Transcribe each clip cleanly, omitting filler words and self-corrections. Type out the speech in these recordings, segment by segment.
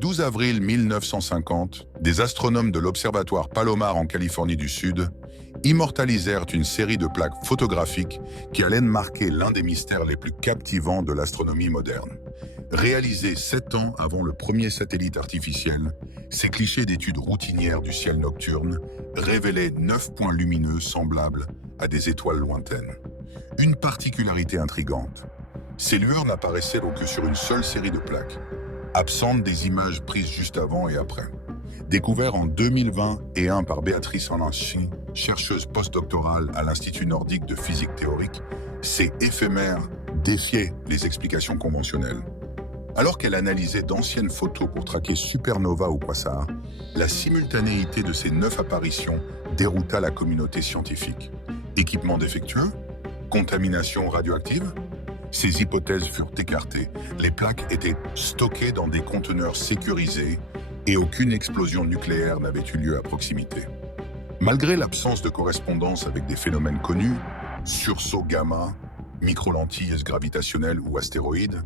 12 avril 1950, des astronomes de l'Observatoire Palomar en Californie du Sud immortalisèrent une série de plaques photographiques qui allaient marquer l'un des mystères les plus captivants de l'astronomie moderne. Réalisés 7 ans avant le premier satellite artificiel, ces clichés d'études routinières du ciel nocturne révélaient 9 points lumineux semblables à des étoiles lointaines. Une particularité intrigante, ces lueurs n'apparaissaient donc que sur une seule série de plaques, absentes des images prises juste avant et après. Découvert en 2021 par Béatrice Ananchi, chercheuse postdoctorale à l'Institut nordique de physique théorique, ces éphémères défiaient les explications conventionnelles. Alors qu'elle analysait d'anciennes photos pour traquer supernovas ou quasars, la simultanéité de ces 9 apparitions dérouta la communauté scientifique. Équipement défectueux? Contamination radioactive? Ces hypothèses furent écartées. Les plaques étaient stockées dans des conteneurs sécurisés et aucune explosion nucléaire n'avait eu lieu à proximité. Malgré l'absence de correspondance avec des phénomènes connus, sursauts gamma, microlentilles gravitationnelles ou astéroïdes,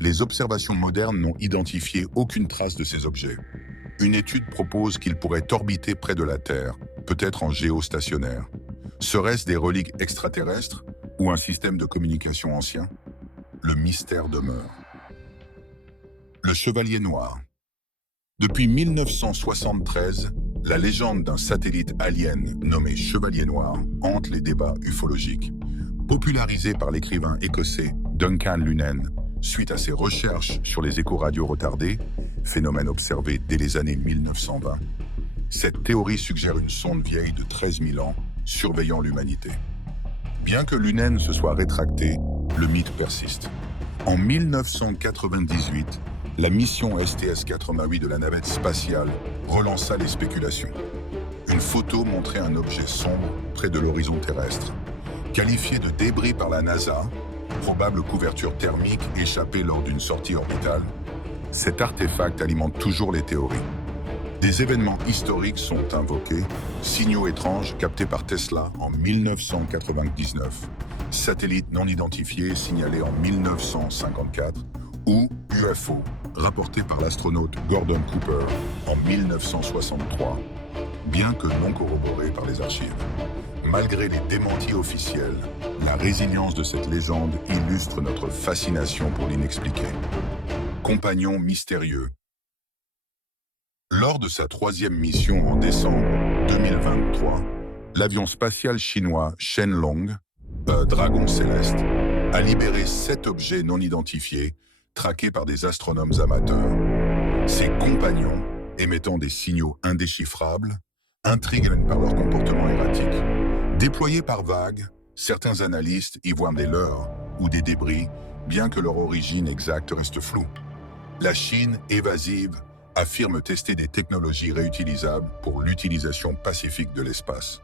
les observations modernes n'ont identifié aucune trace de ces objets. Une étude propose qu'ils pourraient orbiter près de la Terre, peut-être en géostationnaire. Serait-ce des reliques extraterrestres ou un système de communication ancien? Le mystère demeure. Le Chevalier Noir. Depuis 1973, la légende d'un satellite alien nommé Chevalier Noir hante les débats ufologiques. Popularisé par l'écrivain écossais Duncan Lunnan, suite à ses recherches sur les échoradios retardés, phénomène observé dès les années 1920, cette théorie suggère une sonde vieille de 13 000 ans surveillant l'humanité. Bien que Lunnan se soit rétracté, le mythe persiste. En 1998, la mission STS-88 de la navette spatiale relança les spéculations. Une photo montrait un objet sombre près de l'horizon terrestre. Qualifié de débris par la NASA, probable couverture thermique échappée lors d'une sortie orbitale, cet artefact alimente toujours les théories. Des événements historiques sont invoqués, signaux étranges captés par Tesla en 1999, satellites non identifiés signalés en 1954 ou UFO rapportés par l'astronaute Gordon Cooper en 1963, bien que non corroborés par les archives. Malgré les démentis officiels, la résilience de cette légende illustre notre fascination pour l'inexpliqué. Compagnon mystérieux. Lors de sa 3e mission en décembre 2023, l'avion spatial chinois Shenlong, Dragon Céleste, a libéré 7 objets non identifiés, traqués par des astronomes amateurs. Ces compagnons, émettant des signaux indéchiffrables, intriguent par leur comportement erratique. Déployés par vagues, certains analystes y voient des leurres ou des débris, bien que leur origine exacte reste floue. La Chine, évasive, affirme tester des technologies réutilisables pour l'utilisation pacifique de l'espace.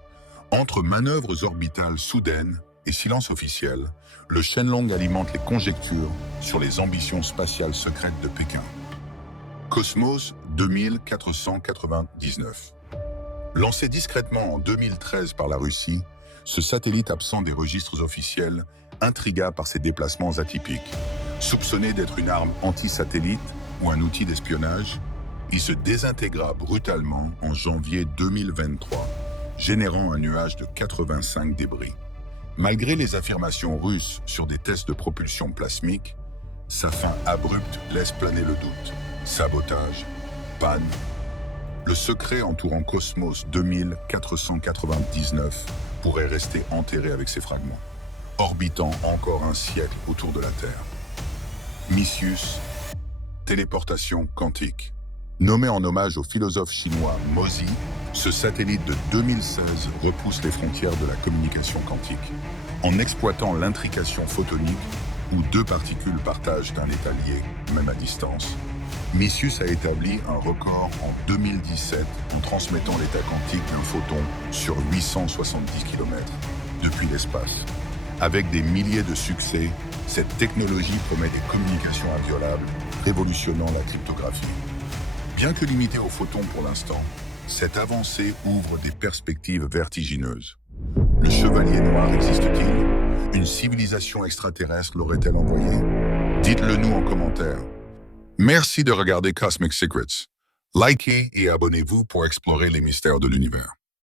Entre manœuvres orbitales soudaines et silence officiel, le Shenlong alimente les conjectures sur les ambitions spatiales secrètes de Pékin. Cosmos 2499. Lancé discrètement en 2013 par la Russie, ce satellite absent des registres officiels intrigua par ses déplacements atypiques. Soupçonné d'être une arme anti-satellite ou un outil d'espionnage, il se désintégra brutalement en janvier 2023, générant un nuage de 85 débris. Malgré les affirmations russes sur des tests de propulsion plasmique, sa fin abrupte laisse planer le doute. Sabotage, panne. Le secret entourant Cosmos 2499 pourrait rester enterré avec ses fragments, orbitant encore un siècle autour de la Terre. Misius, téléportation quantique. Nommé en hommage au philosophe chinois Mozi, ce satellite de 2016 repousse les frontières de la communication quantique. En exploitant l'intrication photonique, où 2 particules partagent un état lié, même à distance, Misius a établi un record en 2017 en transmettant l'état quantique d'un photon sur 870 km depuis l'espace. Avec des milliers de succès, cette technologie promet des communications inviolables, révolutionnant la cryptographie. Bien que limitée aux photons pour l'instant, cette avancée ouvre des perspectives vertigineuses. Le Chevalier Noir existe-t-il? Une civilisation extraterrestre l'aurait-elle envoyé? Dites-le nous en commentaire. Merci de regarder Cosmic Secrets. Likez et abonnez-vous pour explorer les mystères de l'univers.